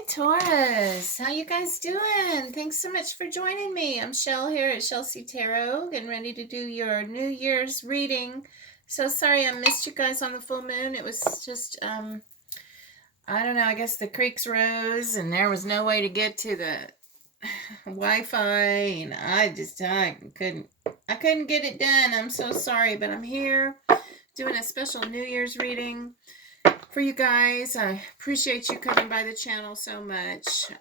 Hey Taurus, how you guys doing? Thanks so much for joining me. I'm Shell here at Shelsea Tarot, getting ready to do your New Year's reading. So sorry I missed you guys on the full moon. It was just, I don't know, I guess the creeks rose and there was no way to get to the Wi-Fi, and I couldn't get it done. I'm so sorry, but I'm here doing a special New Year's reading for you guys. I appreciate you coming by the channel so much.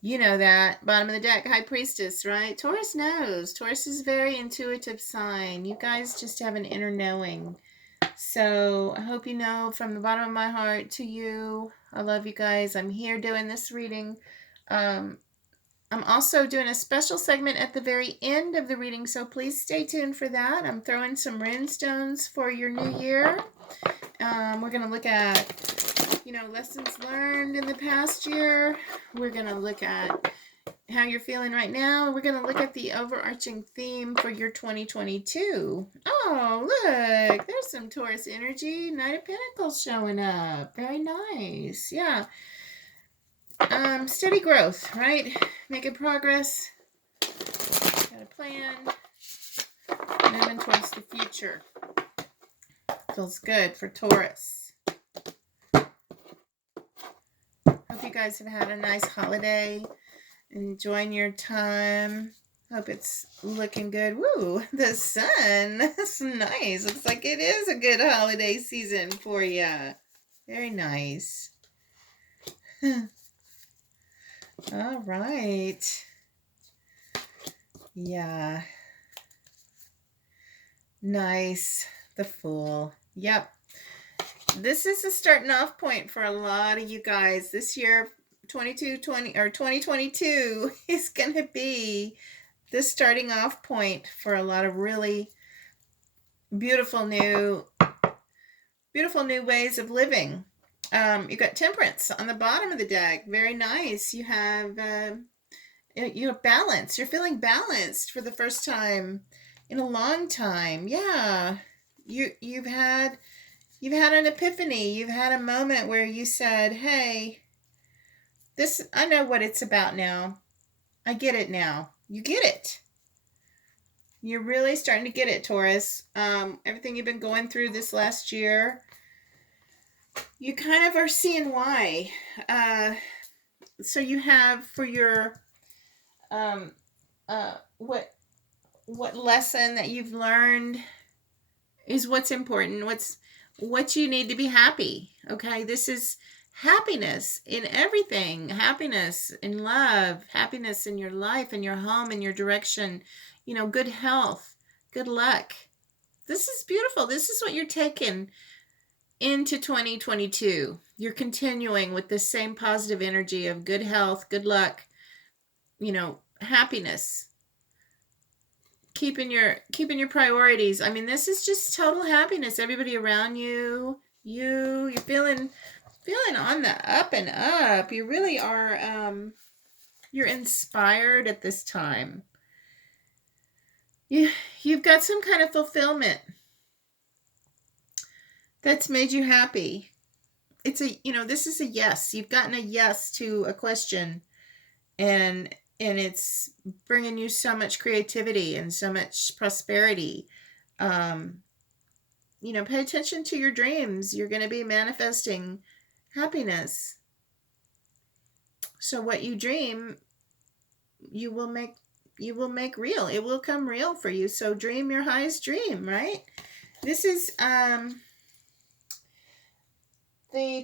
You know that. Bottom of the deck, High Priestess, right? Taurus knows. Taurus is a very intuitive sign. You guys just have an inner knowing. So I hope you know from the bottom of my heart to you. I love you guys. I'm here doing this reading. I'm also doing a special segment at the very end of the reading, so please stay tuned for that. I'm throwing some rune stones for your new year. We're going to look at, lessons learned in the past year. We're going to look at how you're feeling right now. We're going to look at the overarching theme for your 2022. Oh, look, there's some Taurus energy. Knight of Pentacles showing up. Very nice. Yeah. Steady growth, right? Making progress. Got a plan. Moving towards the future. Feels good for Taurus. Hope you guys have had a nice holiday. Enjoying your time. Hope it's looking good. Woo, the sun. That's nice. Looks like it is a good holiday season for you. Very nice. All right. Yeah. Nice. The Fool. Yep. This is a starting off point for a lot of you guys. This year, 2022 is going to be the starting off point for a lot of really beautiful new ways of living. You've got Temperance on the bottom of the deck. Very nice. You have balance. You're feeling balanced for the first time in a long time. Yeah. You've had an epiphany. You've had a moment where you said, hey, I know what it's about now. I get it now. You get it. You're really starting to get it, Taurus. Everything you've been going through this last year, you kind of are seeing why. So you have for your, what lesson that you've learned is what's important. What you need to be happy. Okay, this is happiness in everything. Happiness in love, happiness in your life, in your home, in your direction, good health, good luck. This is beautiful. This is what you're taking into 2022. You're continuing with the same positive energy of good health, good luck, happiness. Keeping your priorities. I mean, this is just total happiness. Everybody around you, you're feeling on the up and up. You really are, you're inspired at this time. You've got some kind of fulfillment that's made you happy. It's this is a yes. You've gotten a yes to a question, and it's bringing you so much creativity and so much prosperity. Pay attention to your dreams. You're going to be manifesting happiness. So what you dream, you will make real. It will come real for you. So dream your highest dream, right? This is the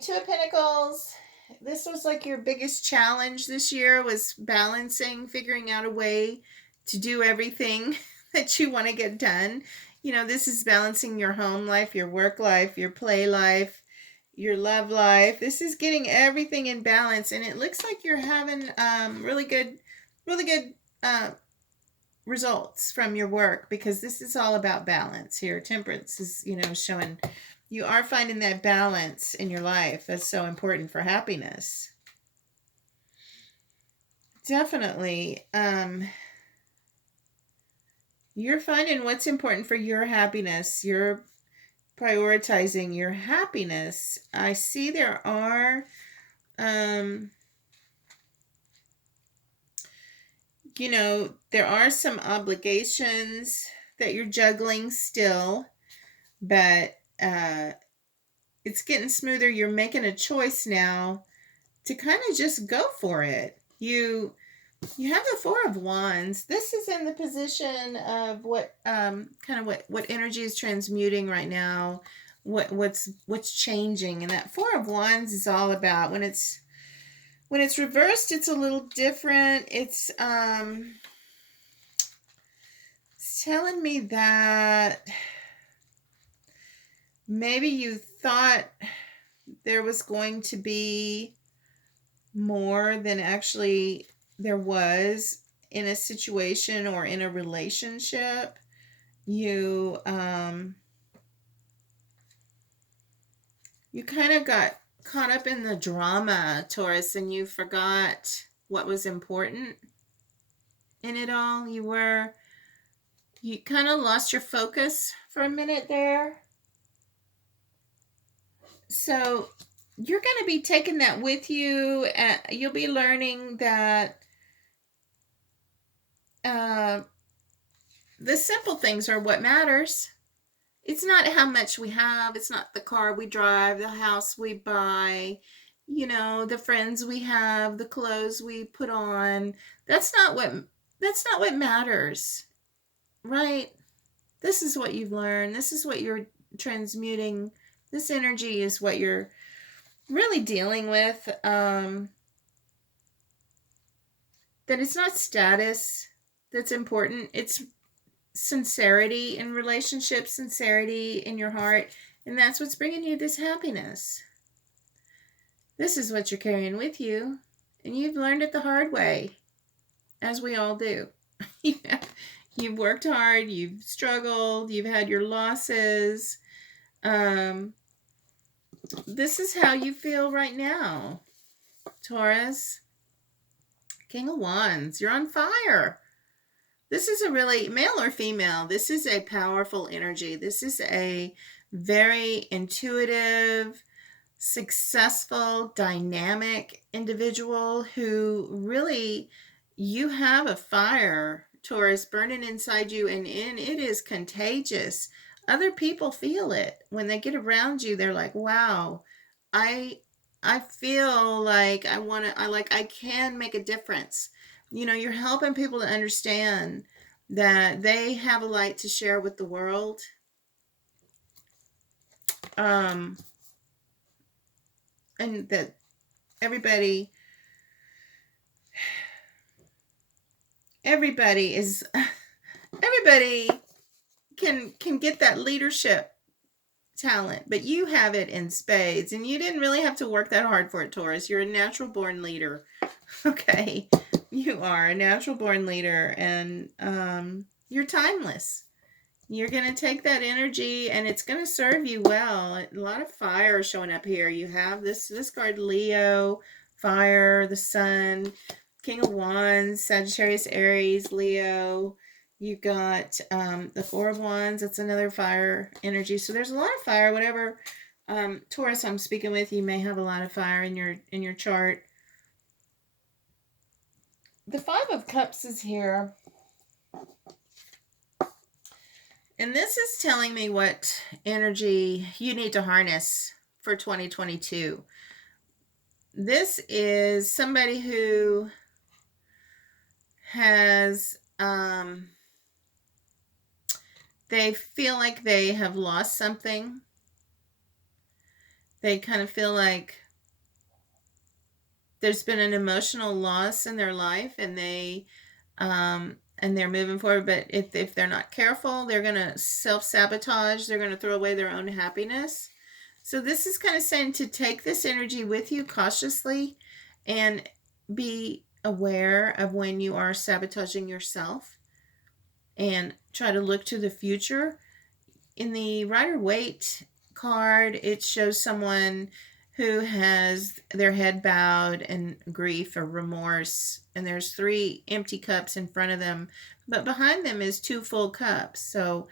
Two of Pentacles. This was like your biggest challenge this year, was balancing, figuring out a way to do everything that you want to get done. This is balancing your home life, your work life, your play life, your love life. This is getting everything in balance, and it looks like you're having really good results from your work, because this is all about balance here. Temperance is, showing you are finding that balance in your life. That's so important for happiness. Definitely. You're finding what's important for your happiness. You're prioritizing your happiness. I see there are You know, there are some obligations that you're juggling still, but it's getting smoother. You're making a choice now to kind of just go for it. You have the Four of Wands. This is in the position of what kind of what energy is transmuting right now, what's changing. And that Four of Wands is all about when it's reversed, it's a little different. It's telling me that maybe you thought there was going to be more than actually there was in a situation or in a relationship. You you kind of got caught up in the drama, Taurus, and you forgot what was important in it all. You kind of lost your focus for a minute there. So you're going to be taking that with you, and you'll be learning that the simple things are what matters. It's not how much we have, it's not the car we drive, the house we buy, you know, the friends we have, the clothes we put on. That's not what matters, right? This is what you've learned. This is what you're transmuting. This energy is what you're really dealing with. That it's not status that's important. It's sincerity in relationships, sincerity in your heart, and that's what's bringing you this happiness. This is what you're carrying with you, and you've learned it the hard way, as we all do. You've worked hard, you've struggled, you've had your losses. This is how you feel right now, Taurus. King of Wands, you're on fire. This is a really, male or female, this is a powerful energy. This is a very intuitive, successful, dynamic individual who really, you have a fire, Taurus, burning inside you, and it is contagious. Other people feel it. When they get around you, they're like, wow, I I feel like I can make a difference. You know, you're helping people to understand that they have a light to share with the world. Um, and that everybody everybody is everybody can get that leadership talent, but you have it in spades, and you didn't really have to work that hard for it, Taurus. You're a natural born leader. Okay, you are a natural born leader, and you're timeless. You're going to take that energy, and it's going to serve you well. A lot of fire showing up here. You have this card, Leo, fire, the sun, King of Wands, Sagittarius, Aries, Leo. You've got the Four of Wands. That's another fire energy. So there's a lot of fire. Whatever Taurus I'm speaking with, you may have a lot of fire in your chart. The Five of Cups is here. And this is telling me what energy you need to harness for 2022. This is somebody who has, they feel like they have lost something. They kind of feel like there's been an emotional loss in their life, and they're moving forward. But if they're not careful, they're going to self-sabotage. They're going to throw away their own happiness. So this is kind of saying to take this energy with you cautiously and be aware of when you are sabotaging yourself, and try to look to the future. In the Rider-Waite card, it shows someone who has their head bowed in grief or remorse, and there's 3 empty cups in front of them, but behind them is 2 full cups. So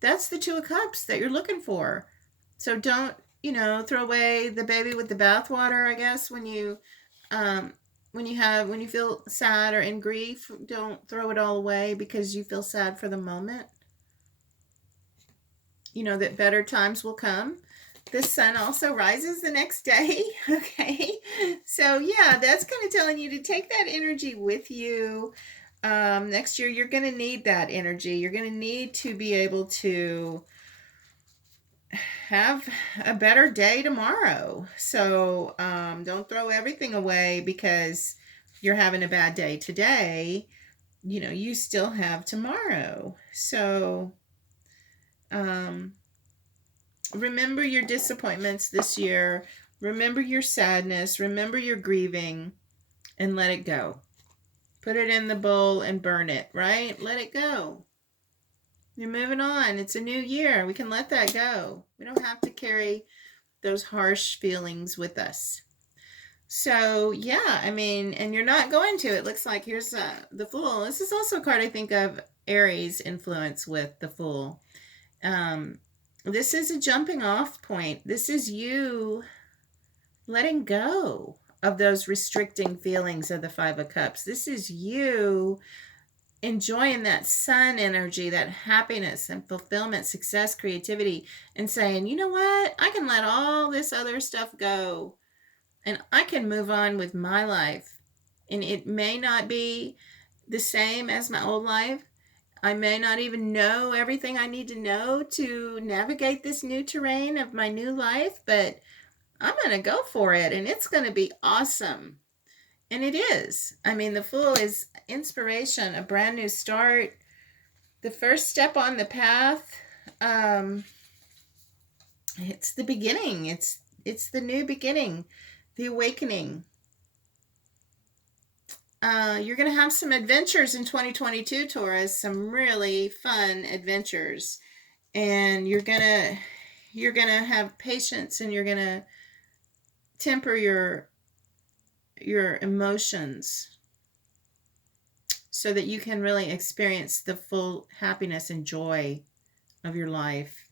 that's the 2 of Cups that you're looking for. So don't you know, throw away the baby with the bathwater, I guess, when you feel sad or in grief. Don't throw it all away because you feel sad for the moment. You know that better times will come. The sun also rises the next day. Okay, so yeah, that's kind of telling you to take that energy with you. Next year you're going to need that energy. You're going to need to be able to have a better day tomorrow. So don't throw everything away because you're having a bad day today. You know, you still have tomorrow. So remember your disappointments this year. Remember your sadness. Remember your grieving, and let it go. Put it in the bowl and burn it, right? Let it go. You're moving on. It's a new year. We can let that go. We don't have to carry those harsh feelings with us. So yeah, I mean, and you're not going to. It looks like here's the Fool. This is also a card I think of Aries influence with the Fool. This is a jumping off point. This is you letting go of those restricting feelings of the Five of Cups. This is you enjoying that sun energy, that happiness and fulfillment, success, creativity, and saying, you know what? I can let all this other stuff go and I can move on with my life. And it may not be the same as my old life. I may not even know everything I need to know to navigate this new terrain of my new life, but I'm going to go for it and it's going to be awesome. And it is. I mean, the Fool is inspiration, a brand new start, the first step on the path. It's the beginning. It's the new beginning, the awakening. You're going to have some adventures in 2022, Taurus, some really fun adventures. And you're going to have patience, and you're going to temper your emotions so that you can really experience the full happiness and joy of your life.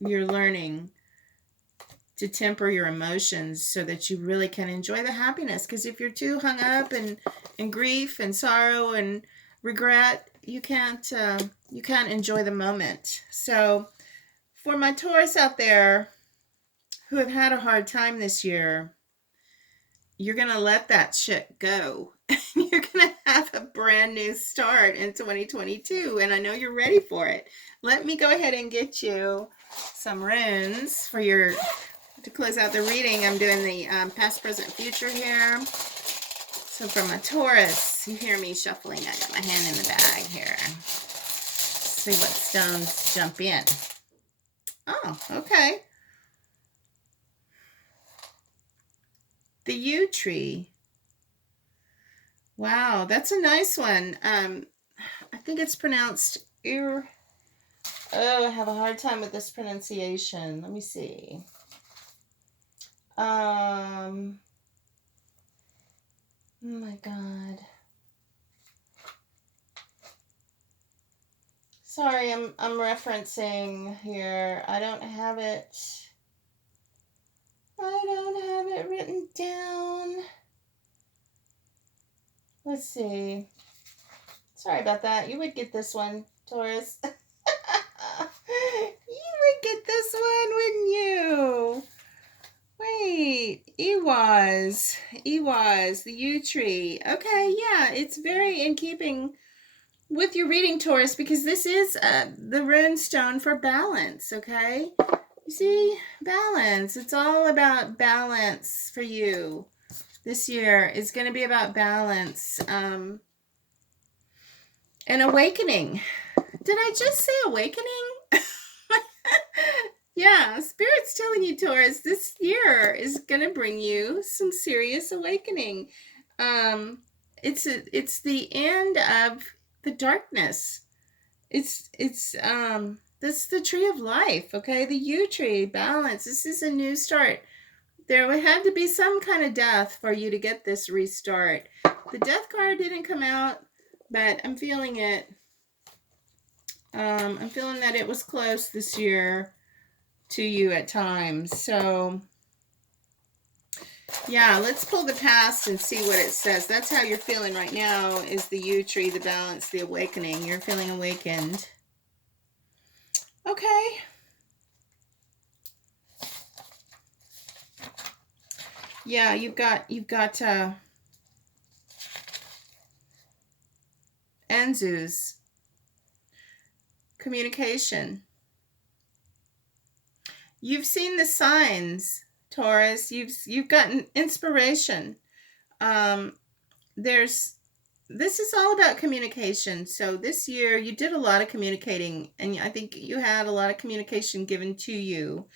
You're learning to temper your emotions so that you really can enjoy the happiness. Because if you're too hung up in grief and sorrow and regret, you can't enjoy the moment. So for my Taurus out there who have had a hard time this year, you're going to let that shit go. You're going to have a brand new start in 2022. And I know you're ready for it. Let me go ahead and get you some runes for to close out the reading. I'm doing the past, present, future here. So for my Taurus, you hear me shuffling. I got my hand in the bag here. Let's see what stones jump in. Oh, okay. The yew tree. Wow, that's a nice one. I think it's pronounced ear. Oh, I have a hard time with this pronunciation. Let me see. Oh my God. Sorry, I'm referencing here. I don't have it written down. Let's see. Sorry about that. You would get this one, Taurus. You would get this one, wouldn't you? Wait, Ewaz, the yew tree. Okay, yeah, it's very in keeping with your reading, Taurus, because this is the rune stone for balance, okay? You see, balance. It's all about balance for you. This year is going to be about balance and awakening. Did I just say awakening? Yeah, Spirit's telling you, Taurus, this year is going to bring you some serious awakening. It's the end of the darkness. It's this is the tree of life, okay? The yew tree, balance. This is a new start. There would have to be some kind of death for you to get this restart. The death card didn't come out, but I'm feeling it. I'm feeling that it was close this year. to you at times. So yeah, let's pull the past and see what it says. That's how you're feeling right now, is the yew tree, the balance, the awakening. You're feeling awakened. Okay. Yeah, you've got Anzus. Communication. You've seen the signs, Taurus. You've gotten inspiration. There's This is all about communication. So this year you did a lot of communicating, and I think you had a lot of communication given to you.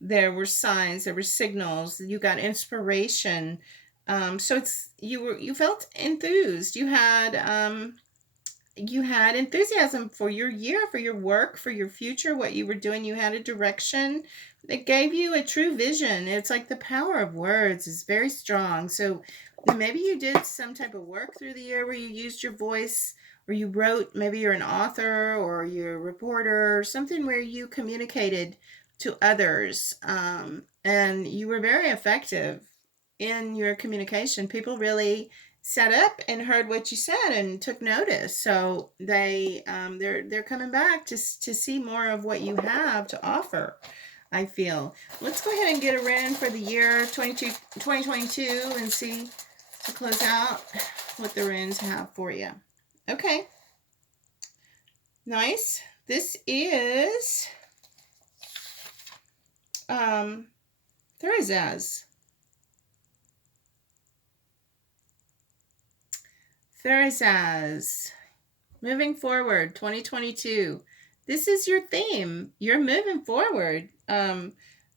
There were signs, there were signals, you got inspiration. So you felt enthused. You had enthusiasm for your year, for your work, for your future, what you were doing. You had a direction that gave you a true vision. It's like the power of words is very strong. So maybe you did some type of work through the year where you used your voice, or you wrote. Maybe you're an author or you're a reporter, or something where you communicated to others, and you were very effective in your communication. People really sat up and heard what you said and took notice. So they're coming back to see more of what you have to offer, I feel. Let's go ahead and get a run for the year 2022 and see, to close out, what the runes have for you. Okay. Nice. This is Thursaz. Thursaz. Moving forward, 2022. This is your theme. You're moving forward.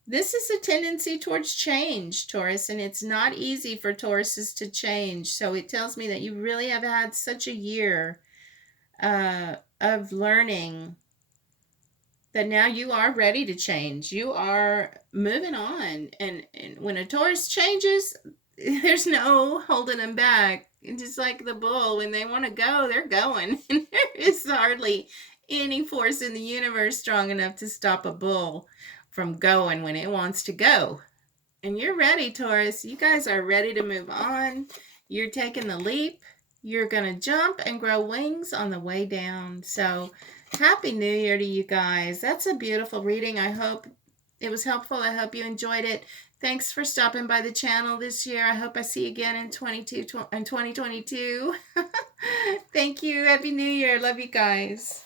This is a tendency towards change, Taurus, and it's not easy for Tauruses to change. So it tells me that you really have had such a year of learning that now you are ready to change. You are moving on. And when a Taurus changes, there's no holding them back. Just like the bull, when they want to go, they're going. And there is hardly any force in the universe strong enough to stop a bull from going when it wants to go. And you're ready, Taurus. You guys are ready to move on. You're taking the leap. You're going to jump and grow wings on the way down. So Happy New Year to you guys. That's a beautiful reading. I hope it was helpful. I hope you enjoyed it. Thanks for stopping by the channel this year. I hope I see you again in 2022. Thank you. Happy New Year. Love you guys.